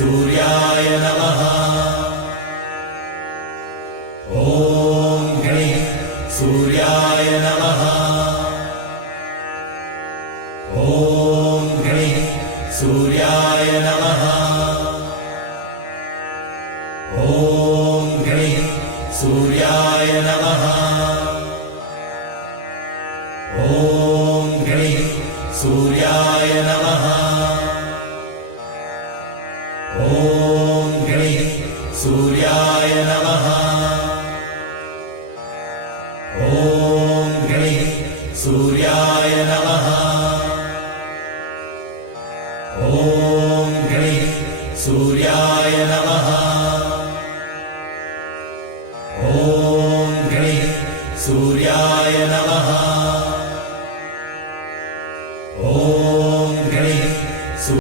सूर्याय नमः। ॐ गणेश सूर्याय नमः। ॐ गणेश सूर्याय नमः। ॐ गणेश सूर्याय नमः। ॐ गणेश सूर्याय नमः। ॐ गणेश सूर्याय नमः। ॐ गणेश सूर्याय नमः। ॐ गणेश सूर्याय नमः।